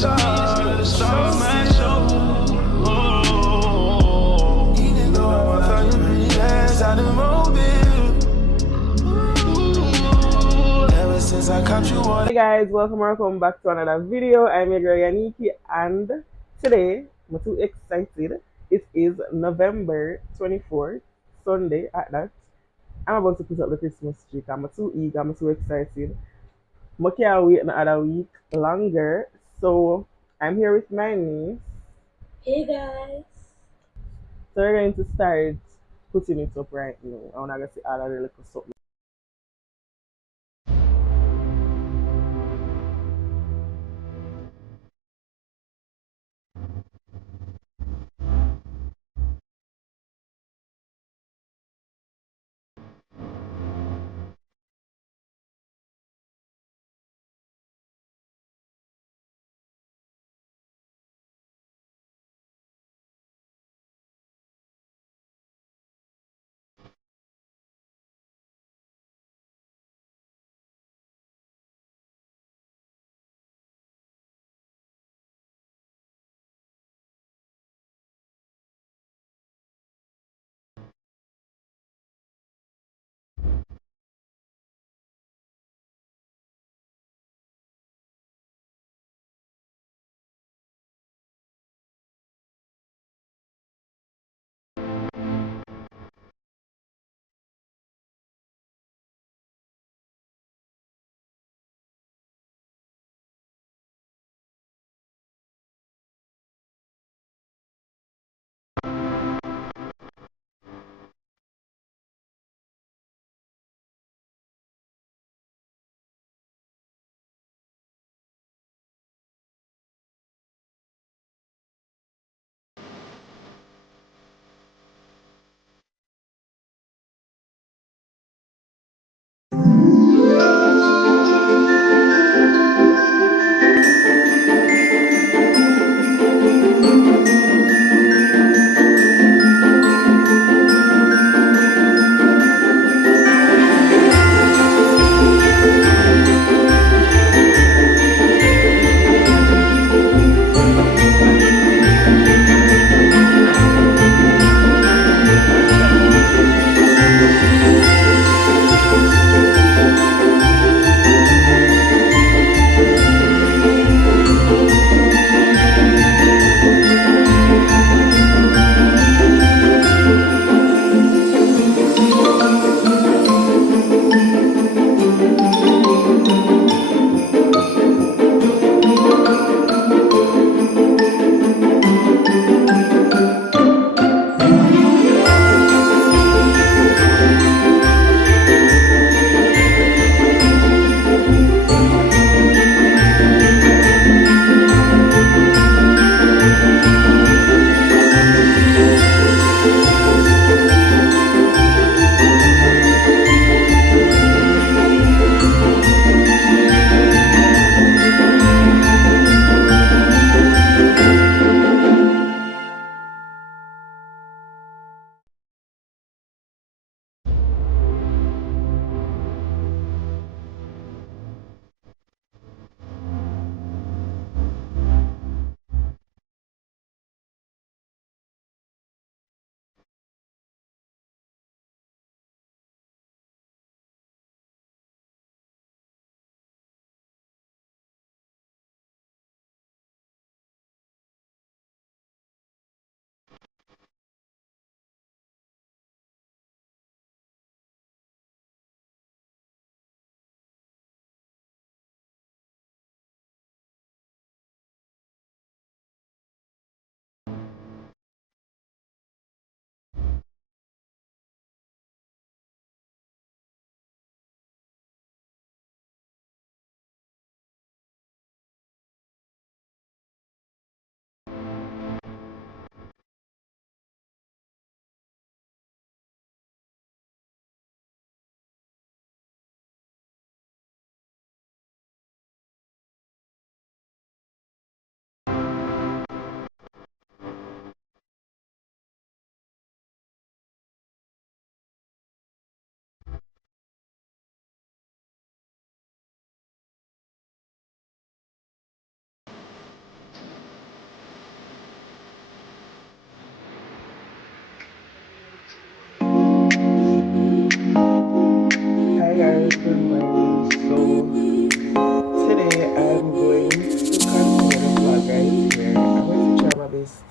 the stars my show. Oh, even though I thought you pretty last out of mobile. Ever since I caught you on. Hey guys, welcome back to another video. I'm your girl Yanieki, and today I'm too excited. It is November 24th, Sunday at that. I'm about to put up the Christmas tree. I'm too eager, I'm too excited. I can't wait another week longer. So I'm here with my niece. Hey guys. So we're going to start putting it up right now. I wanna go see all of the little something.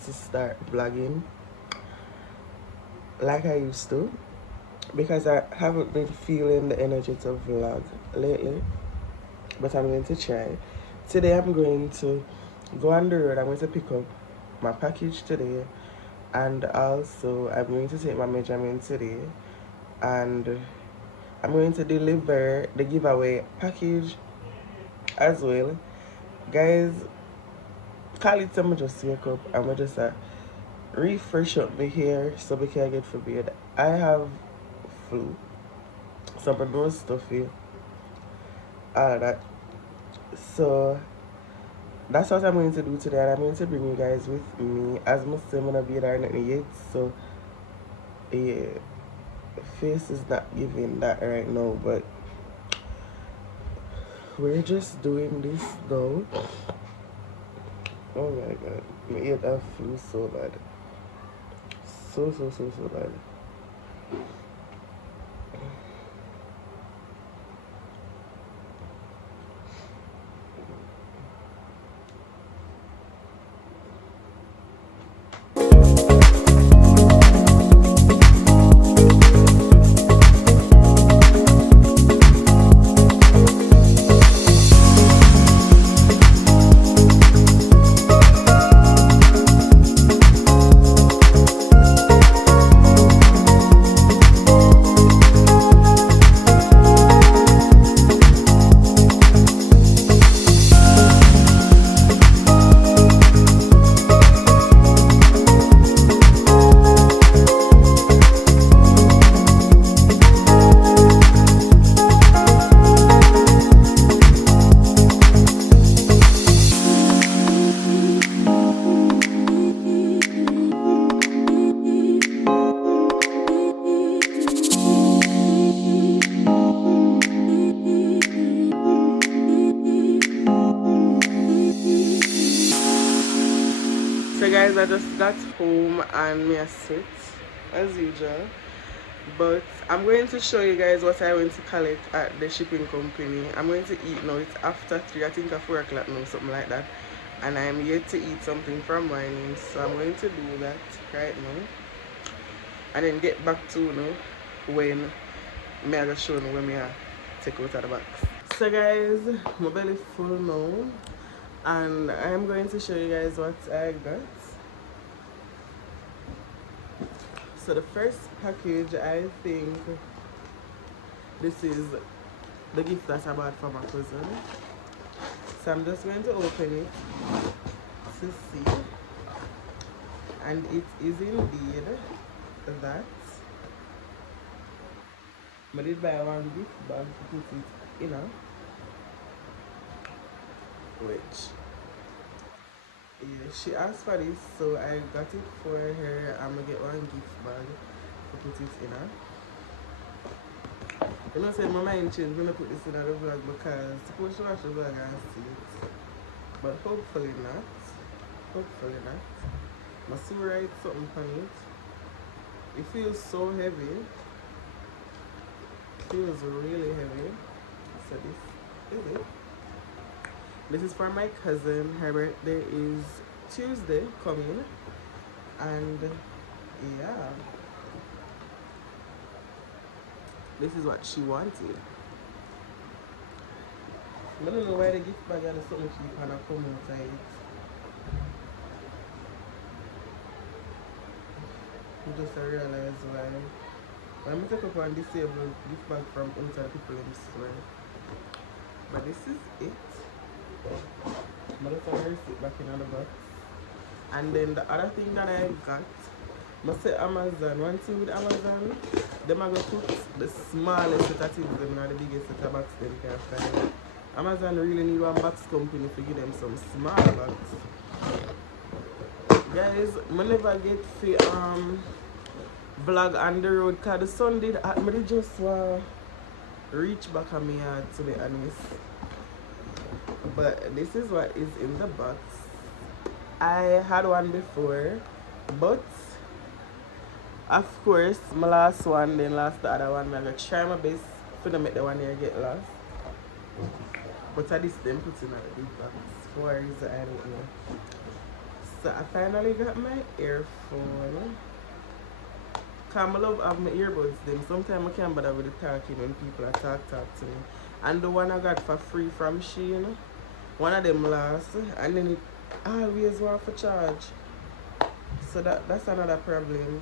to start vlogging like I used to, because I haven't been feeling the energy to vlog lately, but I'm going to try. Today I'm going to go on the road. I'm going to pick up my package today, and also I'm going to take my measurement today, and I'm going to deliver the giveaway package as well. Guys, call it time I just wake up and I just refresh up my hair so we can get for bed. I have flu, so my nose stuffy, all that. So that's what I'm going to do today, and I'm going to bring you guys with me. As much as I'm gonna be there nothing yet, so yeah, face is not giving that right now, but we're just doing this though. Oh my god, my ear that flu so bad. So bad. So guys, I just got home and me a sit as usual, but I'm going to show you guys what I went to collect at the shipping company. I'm going to eat now. It's after 3, I think at 4 o'clock now, something like that, and I'm yet to eat something from morning, so I'm going to do that right now and then get back to when me I just show you when me I take out of the box. So guys, my belly full now, and I'm going to show you guys what I got. So the first package, I think this is the gift that I bought for my cousin. So I'm just going to open it to see, and it is indeed that. I did buy one gift bag to put it in, which yeah, she asked for this, so I got it for her. I'm gonna get one gift bag to put it in. You know, say my mind changed when I put this in the vlog, because suppose she watch the vlog and see it, but hopefully not. Hopefully not. I still write something on it. It feels so heavy. It feels really heavy. So this is it. This is for my cousin. Her birthday is Tuesday coming, and yeah, this is what she wanted. I don't know why the gift bag is so much cheap and I come outside. I just realized why. When I take up one disabled gift bag from inside people in the store. But this is it. I'm just going to sit back in the box. And then the other thing that I got, I say Amazon. One thing with Amazon, them are going to put the smallest set of things them and the biggest set of box them can find. Amazon really need one box company to give them some small box. Guys, I never get to vlog on the road because the sun did at me just reach back on me yard, to be honest. But this is what is in the box. I had one before, but of course my last one then lost the other one. I'm gonna try my best for to make the one here get lost. But at this them put in a big box for a reason I don't know. So I finally got my earphone. Cause I love have my earbuds them. Sometimes I can't bother with the talking when people are talk to me. And the one I got for free from Shein, one of them lost, and then it always want for charge. So that's another problem.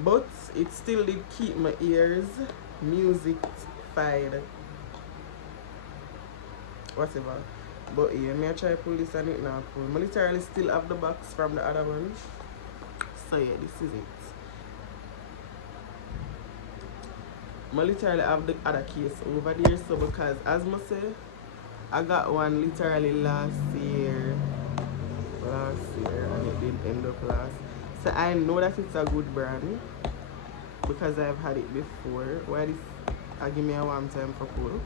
But it still did keep my ears music-fied. Whatever. But yeah, me I try pull this and it now pull. I literally still have the box from the other one. So yeah, this is it. I literally have the other case over there, so because as I say, I got one literally last year and it did end up last. So I know that it's a good brand because I've had it before. Why this I give me a one time for pull.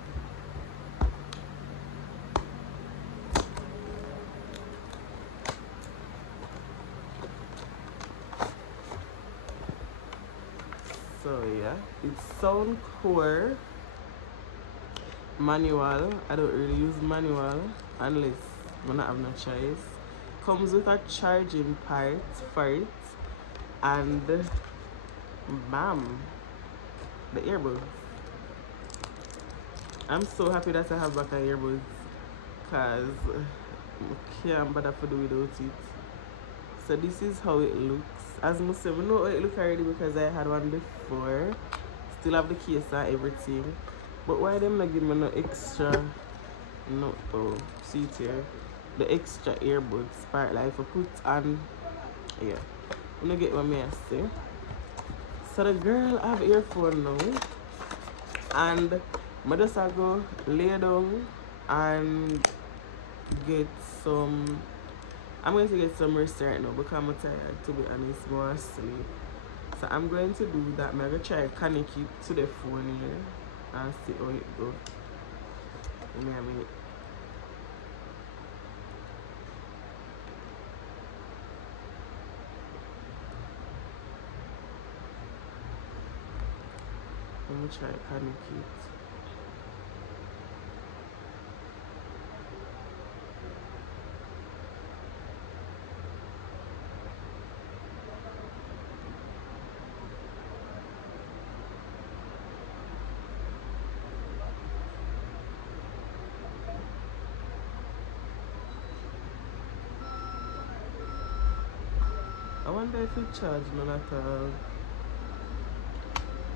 So yeah, it's Soundcore manual. I don't really use manual unless I don't have no choice. Comes with a charging part for it, and bam, the earbuds. I'm so happy that I have back an earbuds because I can't bother to do without it. So this is how it looks. As I say, I know how it looks already because I had one before. Still have the case and everything. But why them not give me no extra? No, oh, see it here. The extra earbuds part like I put on. Yeah, I'm gonna get what me I say. So the girl have earphone now, and I just go lay down and get some. I'm going to get some rest right now because I'm tired, to be honest, I want to sleep. So I'm going to do that. I'm going to try connect it to the phone here and see how it goes. Give me a minute. Let me try connect it. I wonder if it charge none at all.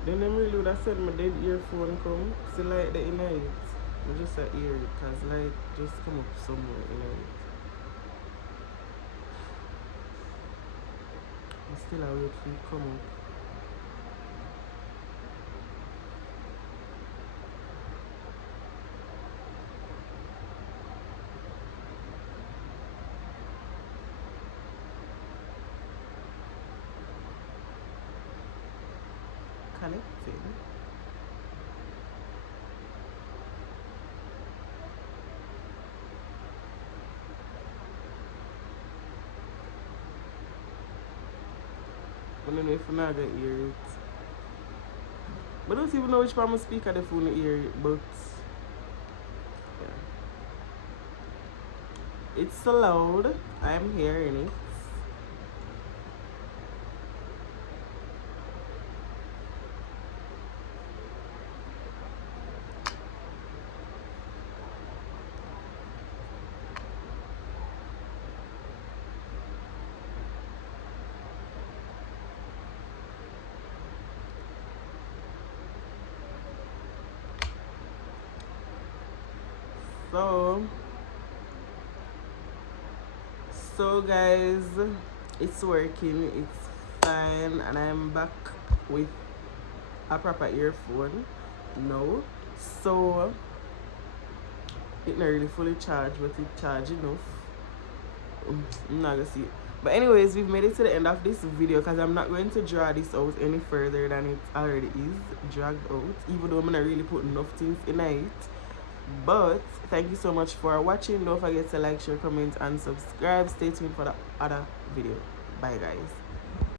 Then them really would have said my dead earphone come. See like the inner it. I just hear it because light just come up somewhere in it. I still I wait for it come up. Connecting. I don't know if I'm not gonna hear it. But I don't even know which part of my speaker the phone hear it, but yeah. It's so loud. I'm hearing it. So guys, it's working, it's fine, and I'm back with a proper earphone now. So it not really fully charged, but it charged enough. I'm not gonna see it. But anyways, we've made it to the end of this video because I'm not going to draw this out any further than it already is dragged out, even though I'm not really putting enough things in it. But thank you so much for watching. Don't forget to like, share, comment and subscribe. Stay tuned for the other video. Bye guys.